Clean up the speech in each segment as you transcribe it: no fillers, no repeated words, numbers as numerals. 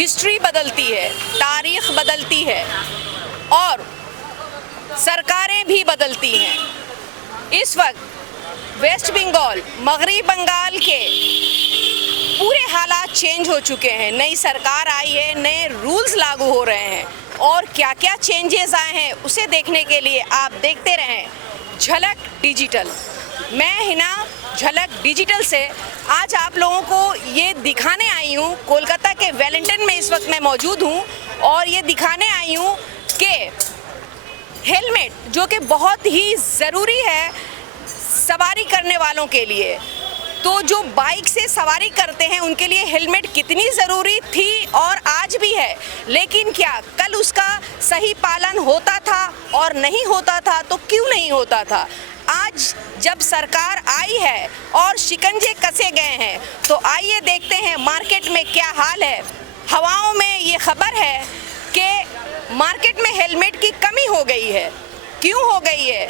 History बदलती है, तारीख बदलती है और सरकारें भी बदलती हैं। इस वक्त वेस्ट बंगाल, मगरबी बंगाल के पूरे हालात चेंज हो चुके हैं। नई सरकार आई है, नए रूल्स लागू हो रहे हैं और क्या क्या चेंजेस आए हैं उसे देखने के लिए आप देखते रहें झलक डिजिटल। मैं हिना झलक डिजिटल से आज आप लोगों को ये दिखाने आई हूँ, कोलकाता के वेलिंगटन में इस वक्त मैं मौजूद हूँ और ये दिखाने आई हूँ कि हेलमेट जो कि बहुत ही ज़रूरी है सवारी करने वालों के लिए, तो जो बाइक से सवारी करते हैं उनके लिए हेलमेट कितनी ज़रूरी थी और आज भी है, लेकिन क्या कल उसका सही पालन होता था और नहीं होता था तो क्यों नहीं होता था? आज जब सरकार आई है और शिकंजे कसे गए हैं तो आइए देखते हैं मार्केट में क्या हाल है। हवाओं में ये खबर है कि मार्केट में हेलमेट की कमी हो गई है। क्यों हो गई है?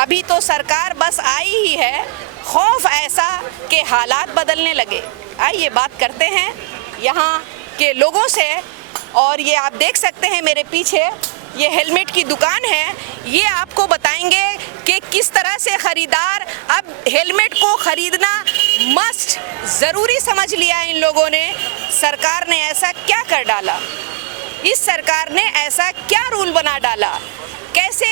अभी तो सरकार बस आई ही है, खौफ ऐसा कि हालात बदलने लगे। आइए बात करते हैं यहाँ के लोगों से और ये आप देख सकते हैं मेरे पीछे ये हेलमेट की दुकान है। ये आपको बताएंगे कि किस तरह से ख़रीदार अब हेलमेट को ख़रीदना मस्ट ज़रूरी समझ लिया इन लोगों ने। सरकार ने ऐसा क्या कर डाला? इस सरकार ने ऐसा क्या रूल बना डाला? कैसे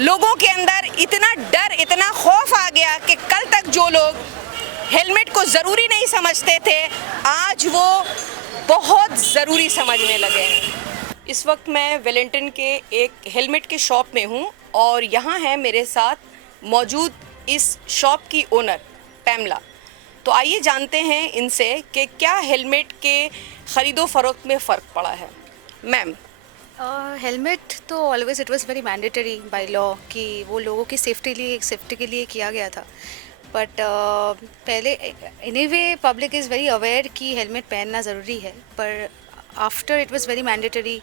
लोगों के अंदर इतना डर, इतना खौफ आ गया कि कल तक जो लोग हेलमेट को ज़रूरी नहीं समझते थे आज वो बहुत ज़रूरी समझने लगे हैं। इस वक्त मैं वेलिंगटन के एक हेलमेट के शॉप में हूँ और यहाँ है मेरे साथ मौजूद इस शॉप की ओनर पैमला। तो आइए जानते हैं इनसे कि क्या हेलमेट के ख़रीदो फ़रोख्त में फ़र्क पड़ा है। मैम, हेलमेट तो always it was very mandatory by law कि वो लोगों की सेफ्टी के लिए किया गया था। बट पहले anyway public is very aware कि हेलमेट पहनना ज़रूरी है, पर after it was very mandatory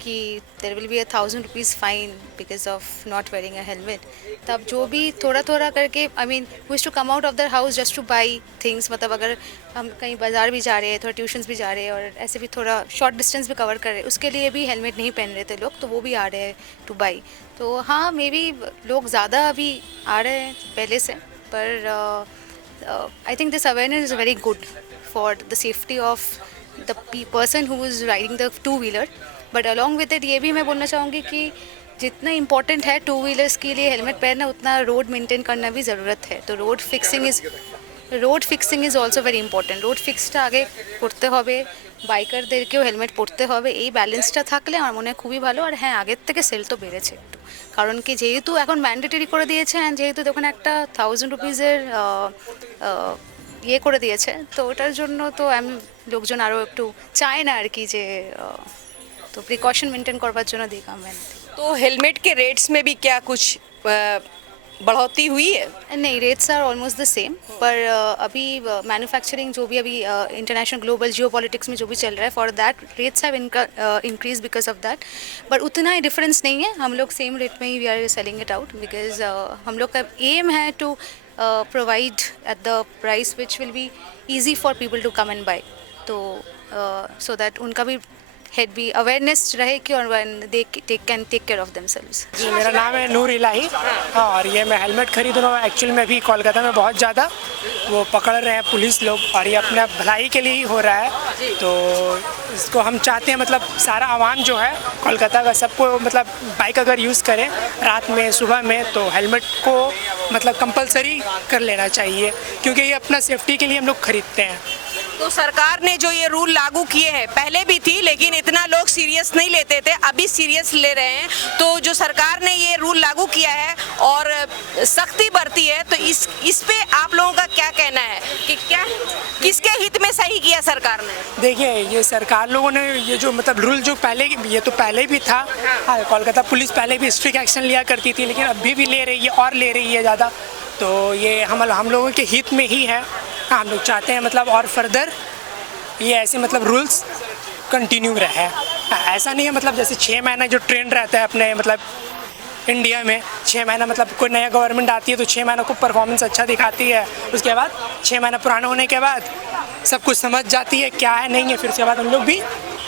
कि there will be 1000 rupees fine because of not wearing a helmet, तब जो भी थोड़ा थोड़ा करके I mean we to come out of their house just to buy things. मतलब अगर हम कहीं बाज़ार भी जा रहे हैं, थोड़ा ट्यूशन्स भी जा रहे हैं और ऐसे भी थोड़ा शॉर्ट डिस्टेंस भी कवर कर रहे हैं, उसके लिए भी हेलमेट नहीं पहन रहे थे लोग, तो वो भी आ रहे हैं टू बाई। तो हाँ, मे बी लोग ज़्यादा अभी आ रहे हैं पहले से, पर I think this awareness is very good for the safety of the person who is riding the two wheeler. But along with it ये भी मैं बोलना चाहूँगी कि जितना इम्पॉर्टेंट है टू व्हीलर्स के लिए हेलमेट पहनना, उतना रोड मेंटेन करना भी ज़रूरत है। तो road fixing is also very important. Road फिक्सটা আগে করতে হবে, বাইকারদেরকেও হেলমেট পরতে হবে, এই ব্যালেন্সটা থাকলে আমার মনে হয় খুবই ভালো। আর হ্যাঁ, আগের থেকে সেল তো বেড়েছে একটু, কারণ কি যেহেতু এখন ম্যান্ডেটরি করে দিয়েছে অ্যান্ড যেহেতু দোকানে একটা 1000 রুপিজের ইয়ে করে দিয়েছে, তো ওটার জন্য তো আমি লোকজন আরও একটু চায় না আর কি যে তো প্রিকশন মেনটেन করবার জন্য देखा मैंने। तो हेलमेट के रेट्स में भी क्या कुछ बढ़ोतरी हुई है? नहीं, rates are almost the same, पर अभी मैन्युफैक्चरिंग जो भी अभी इंटरनेशनल ग्लोबल जियो पॉलिटिक्स में जो भी चल रहा है, for that rates have increase because of that. But उतना ही डिफरेंस नहीं है, हम लोग सेम रेट में ही we are selling it out because हम लोग का एम है to provide at the price which will be easy for people to come and buy, तो सो दैट उनका भी हेड भी अवेयरनेस रहे कि और they can take care of themselves. जी, मेरा नाम है नूर इलाही और ये मैं हेलमेट खरीद रहा हूँ। एक्चुअल में भी कोलकाता में बहुत ज़्यादा वो पकड़ रहे हैं पुलिस लोग और ये अपने भलाई के लिए ही हो रहा है। तो इसको हम चाहते हैं मतलब सारा आवाम जो है कोलकाता का सबको मतलब बाइक अगर यूज़ करें रात में सुबह में तो हेलमेट को मतलब कंपलसरी कर लेना चाहिए, क्योंकि ये अपना सेफ्टी के लिए हम लोग खरीदते हैं। तो सरकार ने जो ये रूल लागू किए हैं, पहले भी थी लेकिन इतना लोग सीरियस नहीं लेते थे, अभी सीरियस ले रहे हैं। तो जो सरकार ने ये रूल लागू किया है और सख्ती बरती है, तो इस पे आप लोगों का क्या कहना है कि क्या किसके हित में सही किया सरकार ने? देखिए, ये सरकार लोगों ने ये जो मतलब रूल जो पहले ये तो पहले भी था, कोलकाता पुलिस पहले भी स्ट्रिक्ट एक्शन लिया करती थी, लेकिन अभी भी ले रही है और ले रही है ज़्यादा। तो ये हम लोगों के हित में ही है। हम लोग चाहते हैं मतलब और फर्दर ये ऐसे मतलब रूल्स कंटिन्यू रहे। ऐसा नहीं है मतलब जैसे 6 महीना जो ट्रेंड रहता है अपने मतलब इंडिया में, 6 महीना मतलब कोई नया गवर्नमेंट आती है तो 6 महीना को परफॉर्मेंस अच्छा दिखाती है, उसके बाद 6 महीना पुराना होने के बाद सब कुछ समझ जाती है क्या है नहीं है, फिर उसके बाद हम लोग भी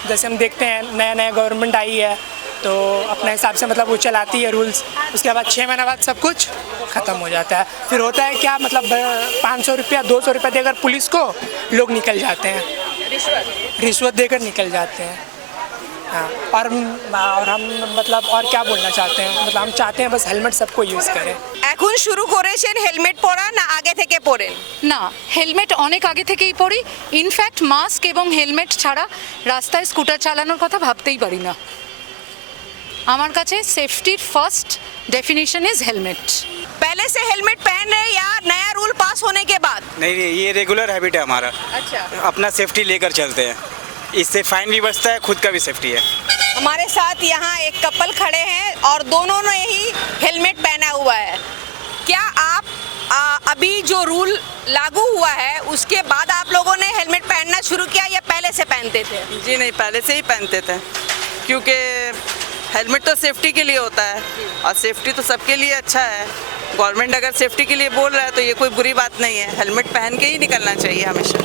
जैसे हम देखते हैं नया नया गवर्नमेंट आई है तो अपने हिसाब से मतलब वो चलाती है रूल्स, उसके बाद 6 महीने बाद सब कुछ ख़त्म हो जाता है। फिर होता है क्या मतलब 500 रुपया 200 रुपया देकर पुलिस को लोग निकल जाते हैं, रिश्वत देकर निकल जाते हैं। हाँ, और हम मतलब और क्या बोलना चाहते हैं, मतलब हम चाहते हैं बस हेलमेट सबको यूज़ करें। এখন শুরু করেছেন হেলমেট পরা না আগে থেকে পরেন? না, হেলমেট অনেক আগে থেকেই পরি। ইনফ্যাক্ট মাস্ক এবং হেলমেট ছাড়া রাস্তায় স্কুটার চালানোর কথা ভাবতেই পারি না। আমার কাছে সেফটির ফার্স্ট ডেফিনিশন ইজ হেলমেট। पहले से हेलमेट पहन रहे हैं या नया रूल पास होने के बाद? नहीं नहीं, ये रेगुलर हैबिट है हमारा। अच्छा, अपना सेफ्टी लेकर चलते हैं, इससे फाइन भी बचता है, खुद का भी सेफ्टी है। हमारे साथ यहाँ एक कपल खड़े हैं और दोनों ने ही हेलमेट पहना हुआ है। क्या आप अभी जो रूल लागू हुआ है उसके बाद आप लोगों ने हेलमेट पहनना शुरू किया या पहले से पहनते थे? जी नहीं, पहले से ही पहनते थे, क्योंकि हेलमेट तो सेफ्टी के लिए होता है और सेफ्टी तो सबके लिए अच्छा है। गवर्नमेंट अगर सेफ्टी के लिए बोल रहा है तो ये कोई बुरी बात नहीं है, हेलमेट पहन के ही निकलना चाहिए हमेशा।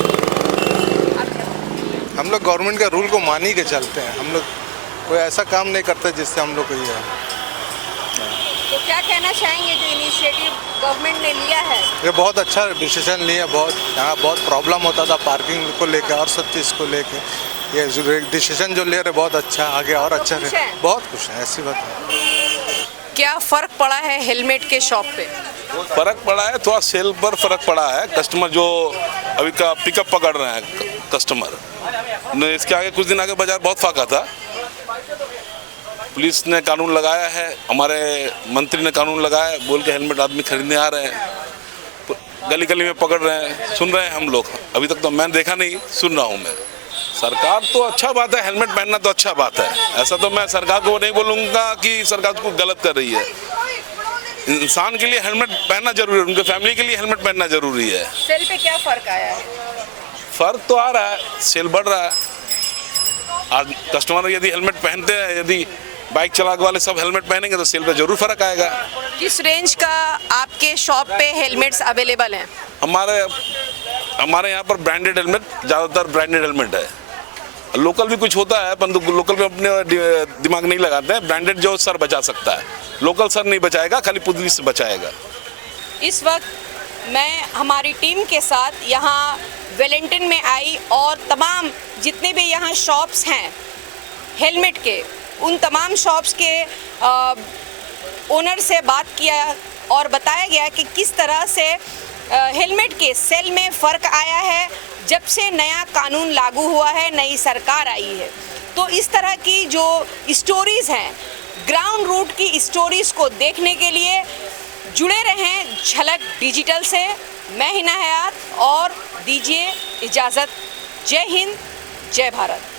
हम लोग गवर्नमेंट का रूल को मान ही के चलते हैं, हम लोग कोई ऐसा काम नहीं करते जिससे हम लोग को ये तो क्या कहना चाहेंगे जो इनिशिएटिव गवर्नमेंट ने लिया है? ये बहुत अच्छा डिसीजन लिया। बहुत यहाँ बहुत प्रॉब्लम होता था पार्किंग को लेके और सब चीज़ को लेके, ये डिसीजन जो ले रहे बहुत अच्छा, आगे और अच्छा खुश रहे। हैं? बहुत खुश है, ऐसी बात है। क्या फर्क पड़ा है हेलमेट के शॉप पे? फर्क पड़ा है, थोड़ा सेल पर फर्क पड़ा है। कस्टमर जो अभी का पिकअप पकड़ रहे हैं कस्टमर, इसके आगे कुछ दिन आगे बाजार बहुत फाका था। पुलिस ने कानून लगाया है, हमारे मंत्री ने कानून लगाया है, बोल के हेलमेट आदमी खरीदने आ रहे हैं, गली गली में पकड़ रहे हैं, सुन रहे हैं हम लोग। अभी तक तो मैंने देखा नहीं, सुन रहा हूँ मैं। सरकार तो अच्छा बात है, हेलमेट पहनना तो अच्छा बात है, ऐसा तो मैं सरकार को नहीं बोलूँगा कि सरकार को गलत कर रही है। इंसान के लिए हेलमेट पहनना जरूरी है, उनके फैमिली के लिए हेलमेट पहनना जरूरी है। सेल पे क्या फर्क आया है? फर्क तो आ रहा है, सेल बढ़ रहा है। आज कस्टमर यदि हेलमेट पहनते हैं, यदि बाइक चलाने वाले सब हेलमेट पहनेंगे तो सेल पे जरूर फर्क आएगा। किस रेंज का आपके शॉप पे हेलमेट्स अवेलेबल हैं? हमारे यहाँ पर ब्रांडेड हेलमेट, ज़्यादातर ब्रांडेड हेलमेट है। लोकल भी कुछ होता है, परंतु लोकल में अपने दिमाग नहीं लगाते हैं। ब्रांडेड जो सर बचा सकता है, लोकल सर नहीं बचाएगा, खाली पुलिस बचाएगा। इस वक्त मैं हमारी टीम के साथ यहाँ वेलिंगटन में आई और तमाम जितने भी यहाँ शॉप्स हैं हेलमेट के, उन तमाम शॉप्स के ओनर से बात किया और बताया गया कि किस तरह से हेलमेट के सेल में फ़र्क आया है जब से नया कानून लागू हुआ है, नई सरकार आई है। तो इस तरह की जो स्टोरीज़ हैं, ग्राउंड रूट की स्टोरीज़ को देखने के लिए जुड़े रहें झलक डिजिटल से। मैं हिना हयात और दीजिए इजाज़त। जय हिंद, जय भारत।